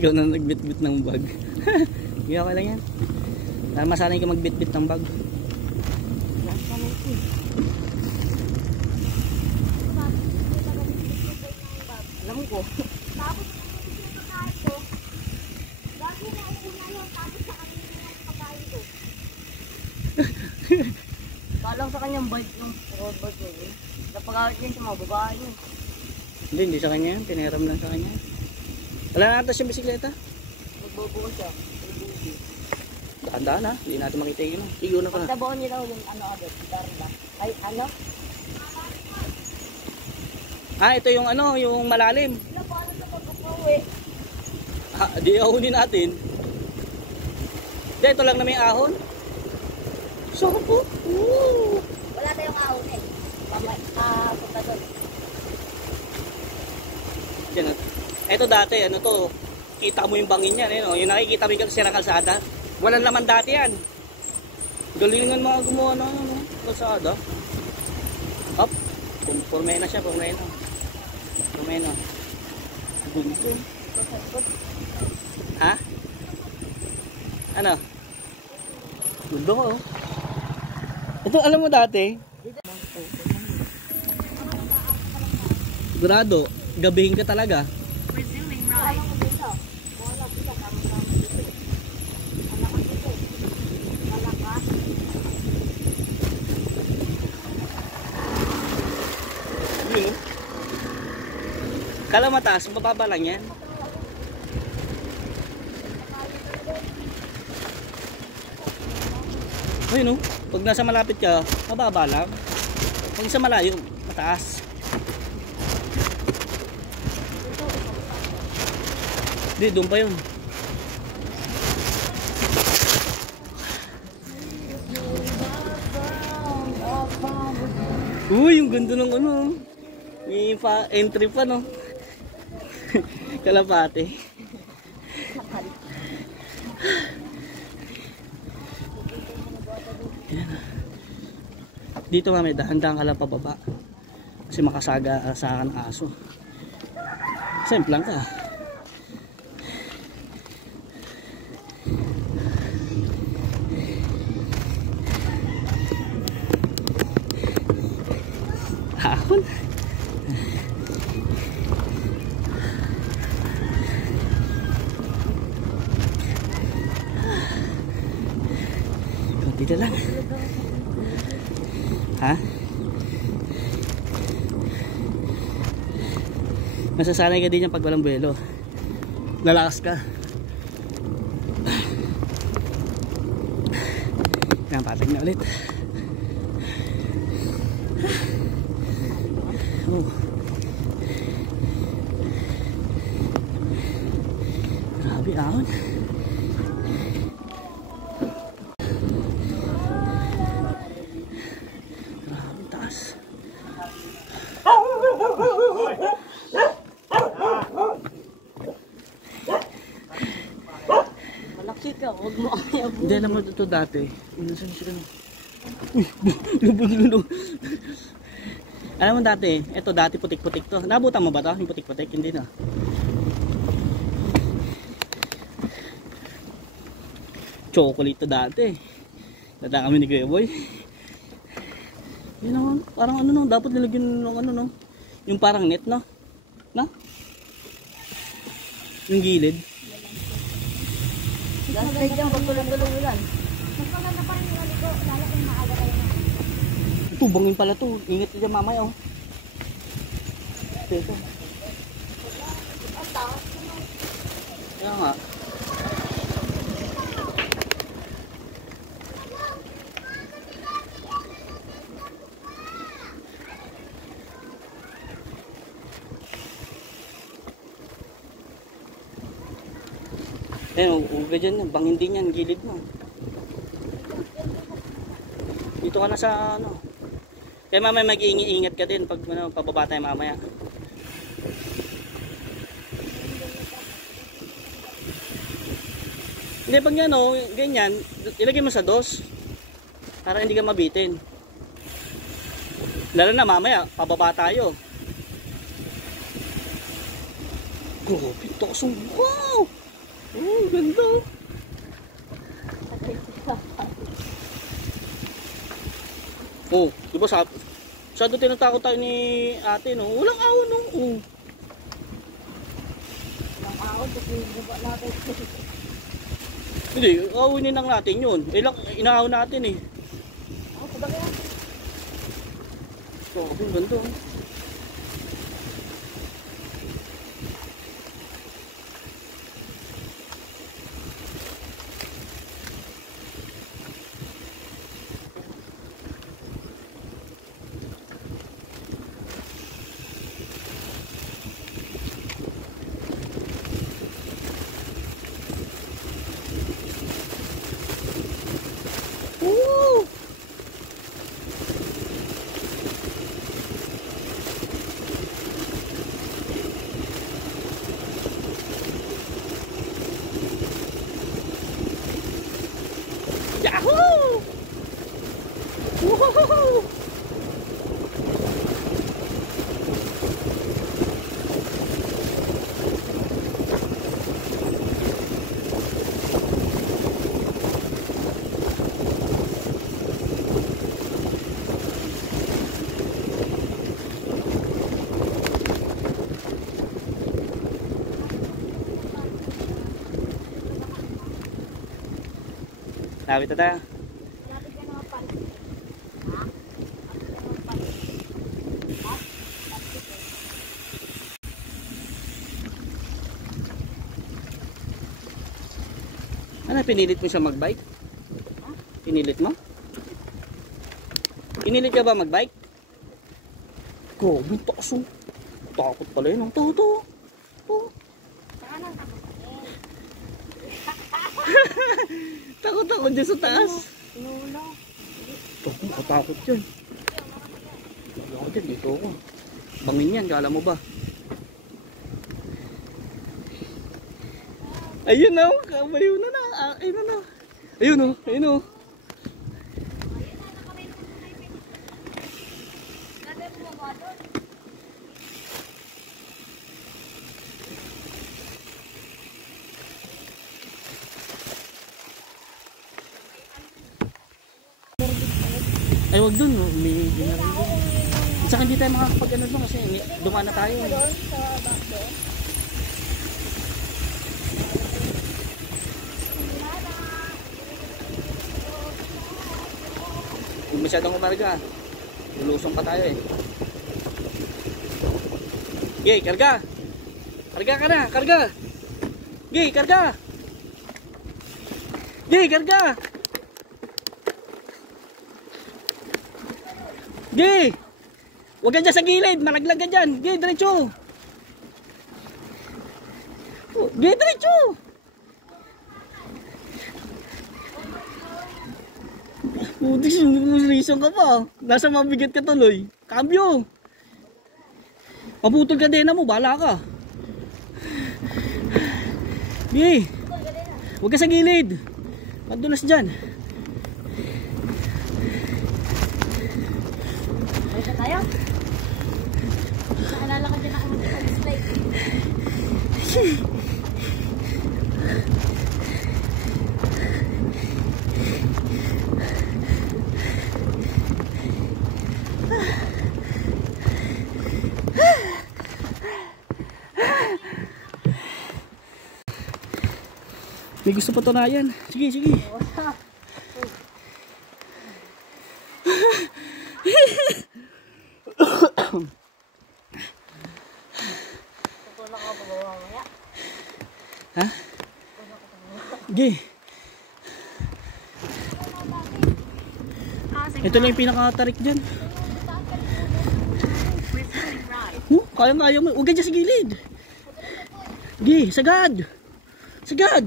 Ikaw na nagbitbit ng bag. Hindi okay lang yan. Masanay ka magbitbit ng bag. Alam ko. Tapos ito kahit ko. Lagi na una yun. Tapos sa kanina yung pagkain ko. Kalang sa kanyang bike yung road bike yun. Napag-awit yun sa mga babae yun. Hindi sa kanya yan. Pinahiram lang sa kanya. Wala na natas yung bisikleta. Nagbubuo siya. Dahan-dahan ha. Hindi natin makita yun. Igo na ka. Pagtabuan niya daw yung ano agad. Ay ano? Ah, ito yung ano, yung malalim. Wala paano sa pag-uwi? Di ahonin natin. Di, ito lang na may ahon. Sarap po. Wala tayong ahon eh. Punta doon. Yan. Ito dati, ano to, kita mo yung bangin yan. Yung nakikita mo yung sirang kalsada. Walang laman dati yan. Galingan mga gumawa na ano, kalsada. Up. Purmena siya, purmena. Purmena. Bunso. Ha? Ano? Gundo ko. Ito, alam mo dati? Grado, gabihin ka talaga. Resuming ride. Yun. Kala mataas, mababa lang yan. Ayun, no? Pag nasa malapit ka, mababa lang. Pag sa malayo, mataas. Hindi, doon pa yun. Uy, yung ganda ng ano. May entry pa, no? Kalapate. Dito mami, dahan-dahan ka lang pababa. Kasi makasaga sa akin aso. Simple lang ka. Hahon. Kunti na lang. Ha? Masasanay ka din yan pag walang buwelo. Lalakas ka. Yan, patag na ulit. Oh. Grabe ahon. Grabe taas. Malaki ka, huwag mo kaya po. Hindi naman ito dati. Inasan sila no. Uy, lubog. Alam mo dati, ito dati putik-putik to. Nabutan mo ba to? Yung putik-putik? Hindi na. Chocolate to dati. Dada kami ni Kuya Boy. Yun naman, parang ano no, dapat nilagyan ng ano no. Yung parang net no. Na? Yung gilid. Gantay dyan, pagtulong-tulong ulan. Mas maganda pa rin yung aliko, lalo kung maaga tayo na. Ito, bangin pala to. Ingat ka dyan mamaya oh. Ito. Kaya nga. Ayan, uga dyan, bangin din yan, gilid mo. Dito ka na sa ano. Kaya mamaya mag-iingat ka din pag ano, pababa tayo mamaya. Hindi, pag yan o, ganyan, ilagay mo sa dos. Para hindi ka mabitin. Lalo na mamaya, pababa tayo. Grabe, takas ang wow! Ganda. Oh, di ba masyado tinatakot tayo ni ate, no? Walang ahon, no? Oh. Walang ahon, kasi baba natin. Hindi, ahawinin lang natin yun. Inaahon natin eh. Ako, sabag yan. So, ang ganda. Woo! Yahoo! Woohoo! Sabi ito tayo. Lapit ka naman pala. Ha? Lapit ka naman pala. Ha? Lapit ka. Ano, pinilit mo siya magbike? Ha? Pinilit mo? Pinilit ka ba magbike? Grabe, taas oh. Takot pala yun. Ang tato. Saka nang takot. Takot ako dyan sa taas. Inuula. Takot, makatakot yun. Wala ako dyan, dito ako. Bangin yan, kala mo ba? Ayun na, kabayo na na. Ayun na. Ayun o, ayun o. Ay, wag dun. May ginari dun. At saka hindi tayo makakapag ano dun kasi dumaan na tayo. Doon sa back doon. Huwag masyadong umarga. Lulusong pa tayo eh. Gay, karga! Karga ka na, karga! Gay, karga! Gay, karga! Gay! Huwag ka dyan sa gilid, malaglag ka dyan. Gay, diretso! Gay, diretso! Putik, reason ka pa. Nasa mabigat ka tuloy. Cambio! Maputol ka din mo, bahala ka. Gay! Huwag ka sa gilid. Madulas dyan. Ayun tayo. Naalala ko dyan ako mag-display. May gusto patunayan. Sige, sige. Ha? Sige. Ito lang yung pinakatarik dyan. Kaya mo. Huwag ka dyan sa gilid. Sige, sagad. Sagad.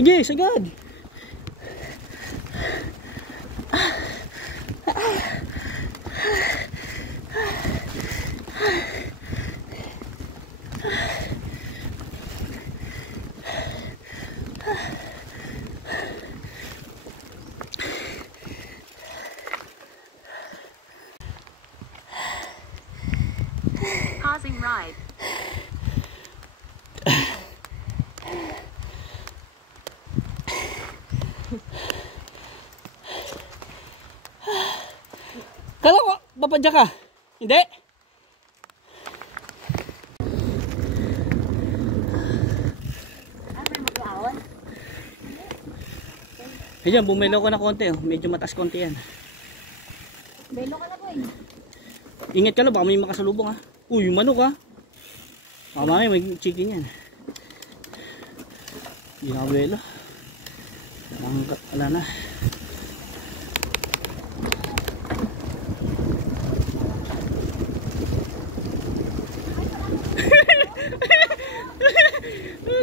Sige, sagad. Passing right. Kala ko, papadya ka. Hindi. Ayan, bumelo ka na konti. Oh. Medyo mataas konti yan. Belo ka na po eh. Ingat ka na, baka may makasalubong ha. Uy, yung manok ha. Baka may chicken yan. Hindi na kabelo. Wala na.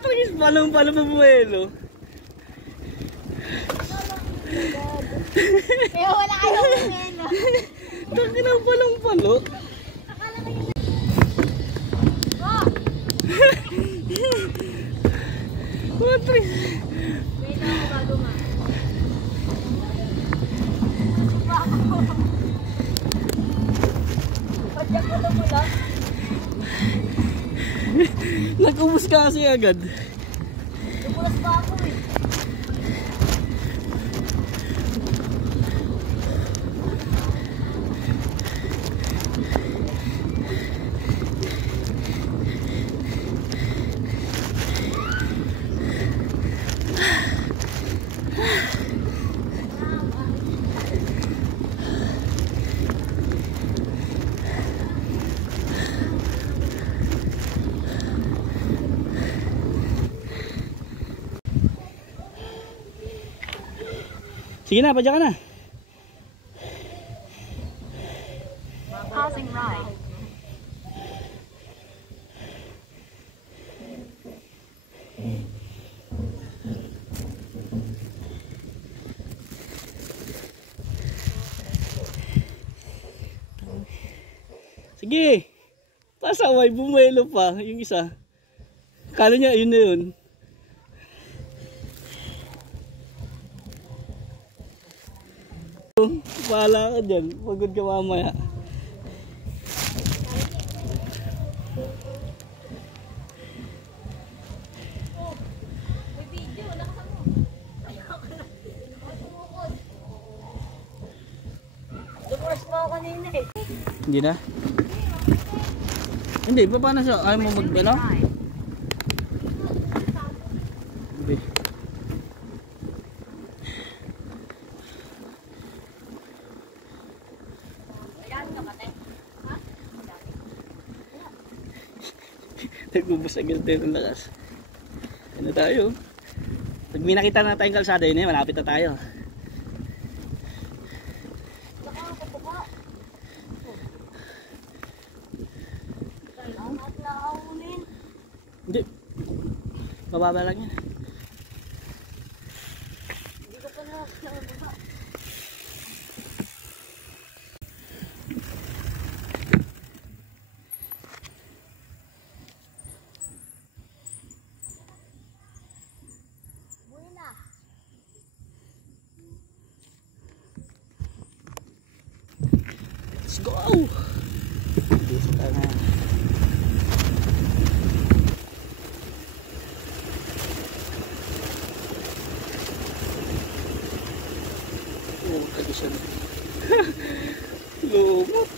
Tragis, palong bumelo. Kaya wala kayong bumelo. Taki na palo. Oh, tragis. Wait lang ako bago nga. Padyak ko lang mula. Nag-ubos ka kasi agad. Dumulas pa ako eh. Sige na, padya ka na. Passing right. Sige. Pasaway, bumelo pa yung isa. Kala niya, yun na yun. Bahala ka dyan. Pagod ka mamaya. Dumulas pa ako kanina eh. Hindi na? Hindi, paano siya? Ayaw mo magbelo? Hindi. Nagbubos agad tayo ng lakas. Ano tayo? Pag may nakita na tayong kalsada yun eh, malapit na tayo. Hindi. Bababa lang yan. Hindi ko pa nakakababa. Let's go! Dito tayo na. Oh, tradisyon. Lumot.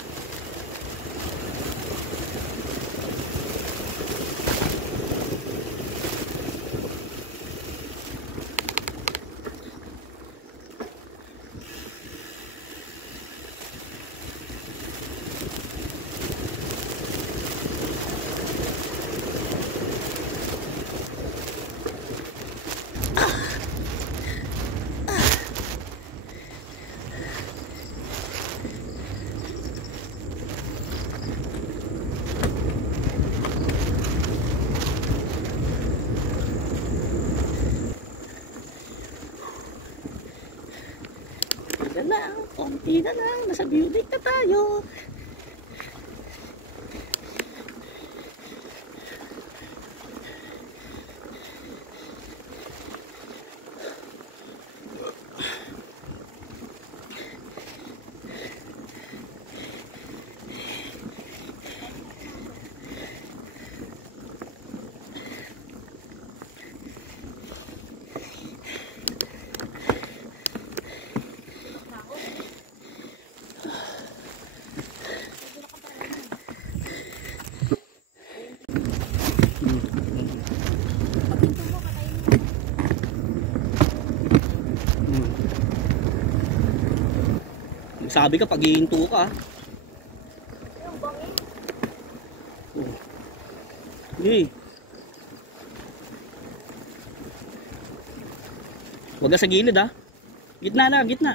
Konti na lang, nasa building na tayo. Magtabi ka pag hihinto ka. Yung bangin. Oh. Hey. Huwag ka sa gilid ha. Gitna na, gitna.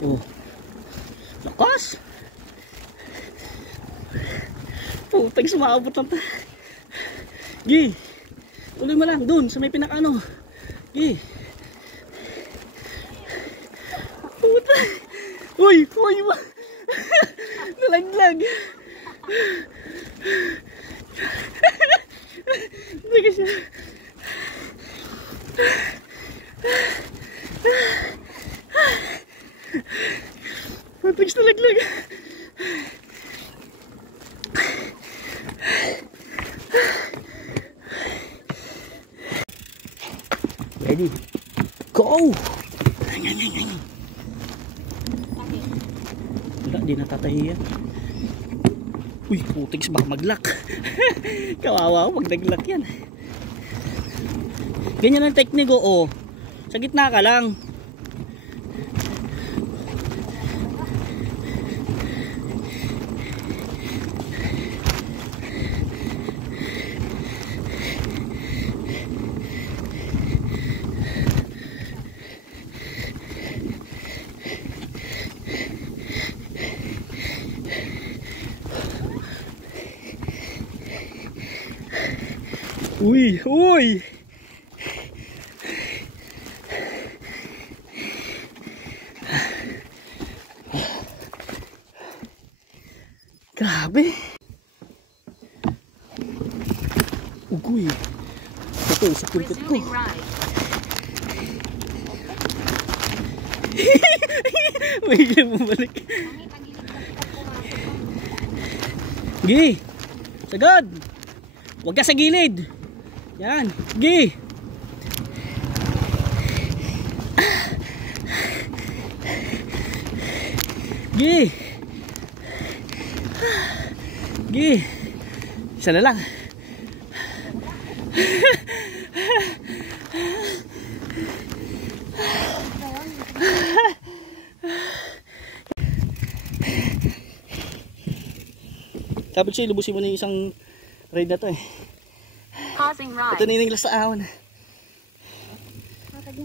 Oh. Lakas. Putang sumaabot lang ta. Gi. Tuloy mo lang dun sa may pinakano. Gi. Putang. Uy, uy. Nalaglag. Hindi ka siya. Putang nalaglag. Ready? Go! Wala, di natatahiyan. Uy, putiks baka mag-lock. Kawawa ako pag nag-lock yan. Ganyan ang teknik ko, oh. Sa gitna ka lang. Uy, uy. Grabe. Ugoy. Ito, sa kulkot ko. Uy, bumalik. Gi. Sagad. Huwag ka sa gilid. Yan. Gi. Gi. Gi. Isa na lang. Dapat siya lubusin mo na yung isang raid na to eh. Causing ride. Ito nininglas sa ahon.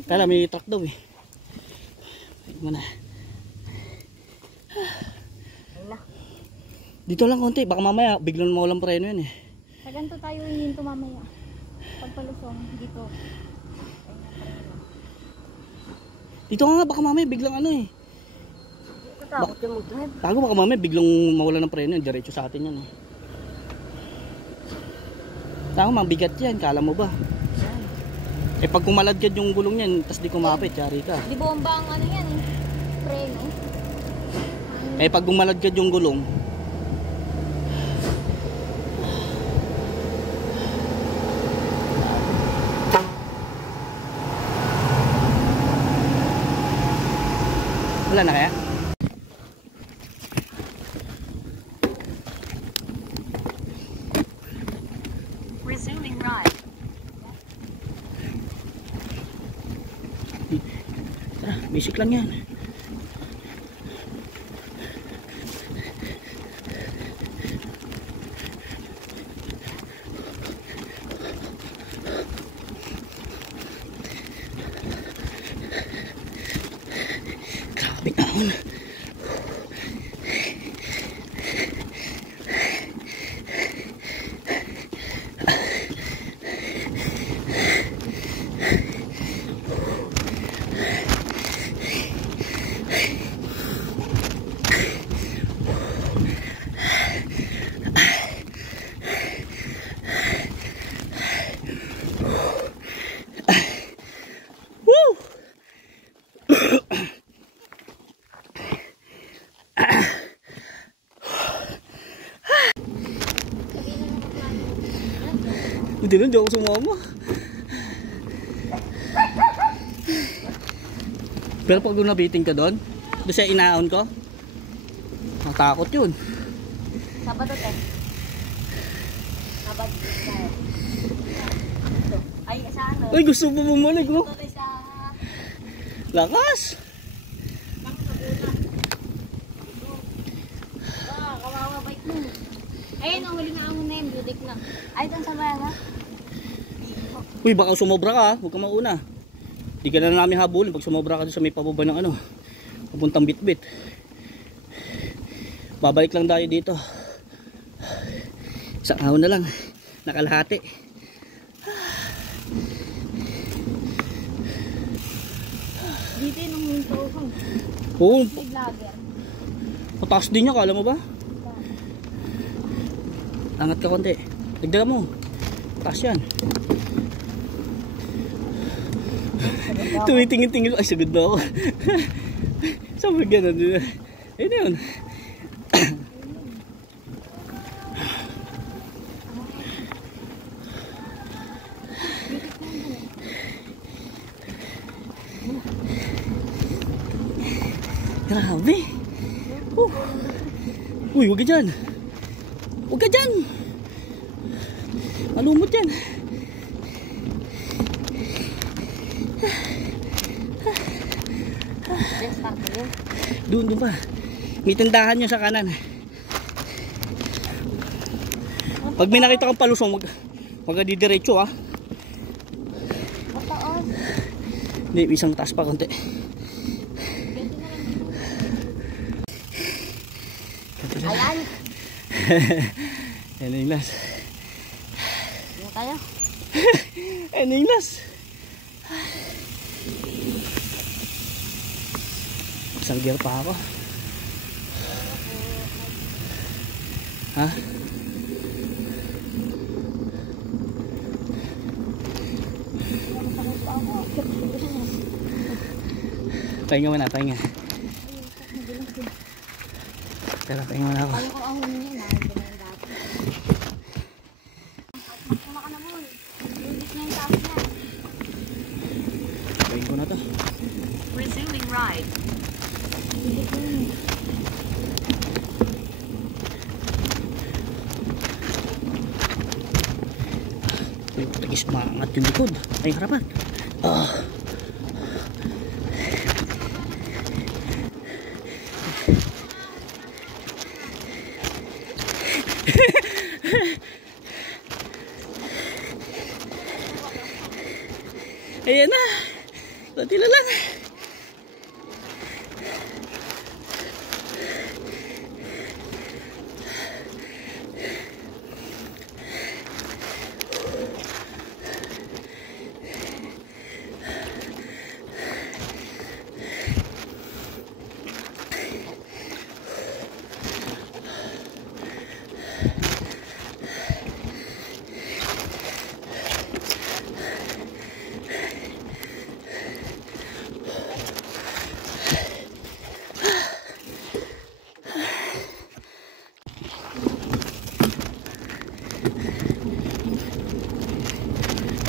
Kala may truck daw eh. Wait mo na. Dito lang konti, baka mamaya biglang mawalang preno yun eh. Sa ganito tayo hihinto mamaya. Pagpalusong dito. Dito nga, baka mamaya biglang ano eh. Katakot yung mag-drive. Bago baka mamaya biglang mawalan ng preno yun, diretso sa atin yan eh. Tama, mabigat yan, kala mo ba? Eh pag kumaladkad yung gulong yan, tas di kumapit, yari ka. Di bomba ang ano yan eh. Preno. Eh pag kumaladkad yung gulong, wala na kaya? Resuming ride. Basic lang yan. Grabe ahon. Hindi na, hindi ako sumama. Pero pag nabiting ka doon, doon siya inaon ko, natakot yun. Sabado te. Sabado tayo. Ay, sa ano? Ay, gusto mo bumalik mo. Ito sa... Lakas! Kawawa bike mo. Ayun, ang huli na amo na yun. Budik na. Ay, doon sa bayan ha? Uy, baka sumobra ka, huwag ka mauna. Di ka na namin habulin pag sumobra ka doon sa may pababa ng ano, papuntang Bitbit. Babalik lang tayo dito. Isang araw na lang, nakalahati. Dito yun ang minto ko. Oo, May vlogger. pataas din niya, kala mo ba? Angat ka konti. Dagdagan mo. Taas yan. Tumitingin-tingin. Ay, sagod na ako. Sabi gano'n. Ayun na yun. Grabe. Uy, huwag ka dyan. Huwag ka dyan. Malumot yan. Doon pa. May tindahan nyo sa kanan. Pag may nakita kang palusong, wag ka didiretso ha. Mataas. Hindi, isang taas pa konti. Ayan. Ayan yung last. Ano tayo? Ayan yung last. Isang gear pa ako. Ha? Pahinga muna, pahinga. Tara, pahinga muna ako. Kaya ko ang huni niya. Nakaganda yung dati. Magpuna ka na mo. Budik na yung taas niya. Pahinga ko na to. Resuming ride. Budik na yun. Lagis maangat yung likod. Ay, harapan. Ayan na. Kunti na lang.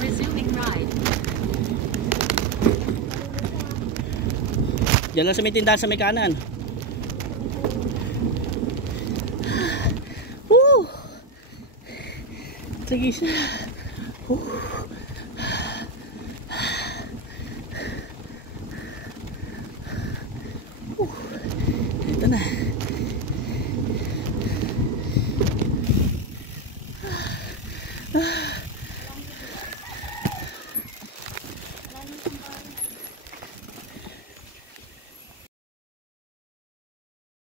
Resuming ride. Diyan lang sa may tindahan sa may kanan. Woo! Lagis na.